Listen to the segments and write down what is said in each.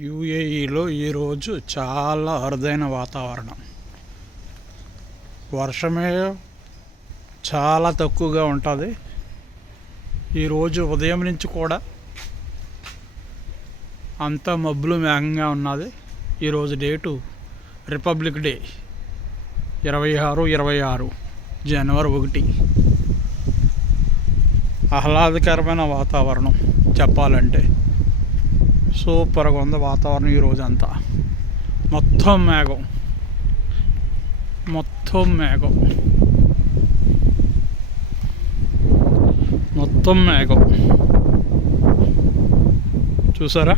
యూఏఈలో ఈరోజు చాలా అరుదైన వాతావరణం. వర్షమే చాలా తక్కువగా ఉంటుంది. ఈరోజు ఉదయం నుంచి కూడా అంతా మబ్బులు మేఘంగా ఉన్నది. ఈరోజు డేటు రిపబ్లిక్ డే 26 జనవరి 1. ఆహ్లాదకరమైన వాతావరణం చెప్పాలంటే. సూపర్గా ఉంది వాతావరణం ఈరోజు అంతా. మొత్తం మేఘం చూసారా,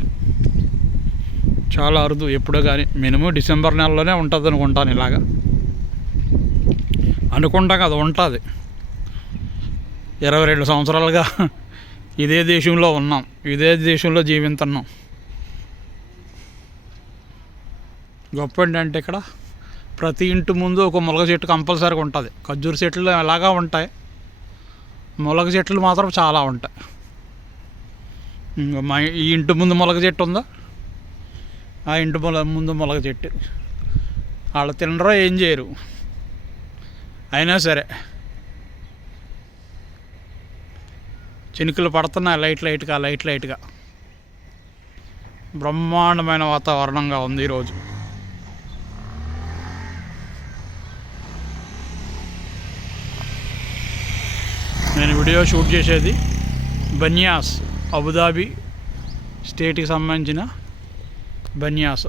చాలా అరుదు. ఎప్పుడో కానీ మినిమం డిసెంబర్ నెలలోనే ఉంటుంది అనుకుంటాను. ఇలాగా అనుకుంటా కదా, ఉంటుంది. 22 సంవత్సరాలుగా ఇదే దేశంలో ఉన్నాం, ఇదే దేశంలో జీవిస్తున్నాం. గొప్ప ఏంటంటే ఇక్కడ ప్రతి ఇంటి ముందు ఒక ములగ చెట్టు కంపల్సరీగా ఉంటుంది. ఖర్జూర చెట్లు అలాగా ఉంటాయి, ములగ చెట్లు మాత్రం చాలా ఉంటాయి. మా ఈ ఇంటి ముందు ములగ చెట్టు ఉందా, ఆ ఇంటి ముందు ములగ చెట్టు. వాళ్ళు తినరో ఏం చేయరు, అయినా సరే చినుకులు పడుతున్నాయి లైట్గా. బ్రహ్మాండమైన వాతావరణంగా ఉంది ఈరోజు. నేను వీడియో షూట్ చేసేది బన్యాస్, అబుదాబి స్టేట్కి సంబంధించిన బన్యాస్.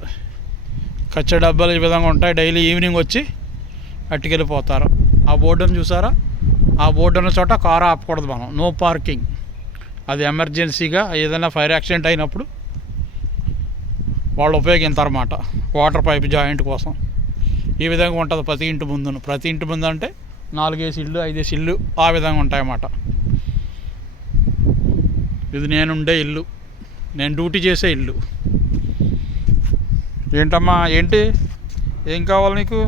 కచ్చ డబ్బాలు ఈ విధంగా ఉంటాయి. డైలీ ఈవినింగ్ వచ్చి అట్టుకెళ్ళిపోతారు. ఆ బోర్డును చూసారా, ఆ బోర్డు ఉన్న చోట కారు ఆపకూడదు మనం, నో పార్కింగ్. అది ఎమర్జెన్సీగా ఏదైనా ఫైర్ యాక్సిడెంట్ అయినప్పుడు వాళ్ళు ఉపయోగిస్తారన్నమాట, వాటర్ పైప్ జాయింట్ కోసం. ఈ విధంగా ఉంటుంది ప్రతి ఇంటి ముందు అంటే 4 ఇళ్ళు 5 ఇళ్ళు ఆ విధంగా ఉంటాయన్నమాట. ఇది నేనుండే ఇల్లు, నేను డ్యూటీ చేసే ఇల్లు. ఏంటమ్మా, ఏంటి, ఏం కావాలి నీకు?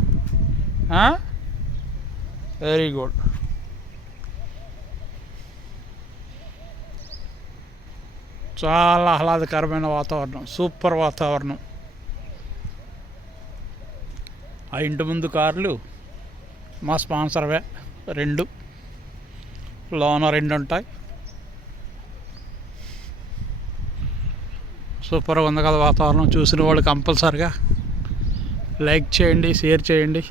Very good. చాలా ఆహ్లాదకరమైన వాతావరణం, సూపర్ వాతావరణం. ఆ ఇంటి ముందు కార్లు మా స్పాన్సర్వే, 2 లోన 2 ఉంటాయి. సూపర్గా ఉంది కదా వాతావరణం. చూసిన వాళ్ళు కంపల్సరిగా లైక్ చేయండి, షేర్ చేయండి.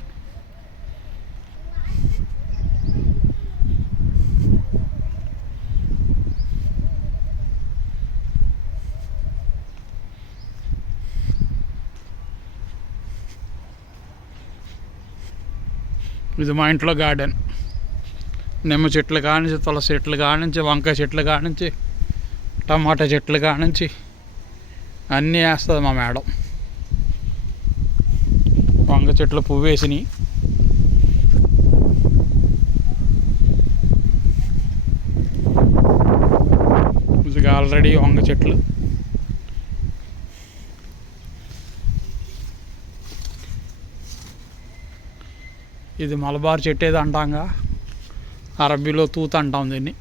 ఇది మా ఇంట్లో గార్డెన్. నిమ్మ చెట్లు కానించి, తులసి చెట్లు కానించి, వంకాయ చెట్లు కానించి, టమాటా చెట్లు కానించి అన్నీ వేస్తుంది మా మేడం. వంగ చెట్లు పువ్వు వేసినాయి. ఇది ఆల్రెడీ వంగ చెట్లు. ఇది మలబార్ చెట్టు ఏదో అంటాంగా, అరబీలో తూత అంటాం దీన్ని.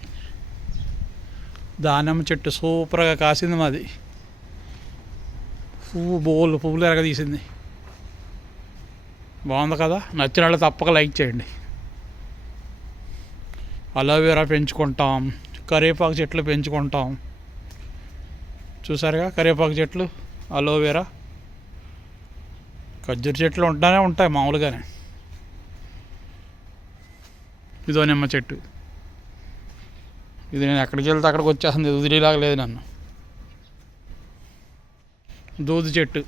దానిమ్మ చెట్టు సూపర్గా కాసింది మాది. పువ్వులు ఎరగదీసింది. బాగుంది కదా. నచ్చిన వాళ్ళు తప్పక లైక్ చేయండి. అలోవెరా పెంచుకుంటాం, కరివేపాకు చెట్లు పెంచుకుంటాం. చూసారుగా కరివేపాకు చెట్లు, అలోవెరా, ఖర్జూర చెట్లు ఉంటూనే ఉంటాయి మామూలుగానే. ఇదో నిమ్మ చెట్టు. ఇది నేను ఎక్కడికి వెళ్తే అక్కడికి వచ్చేస్తుంది, వదిలేలాగా లేదు నన్ను. దూది చెట్టు,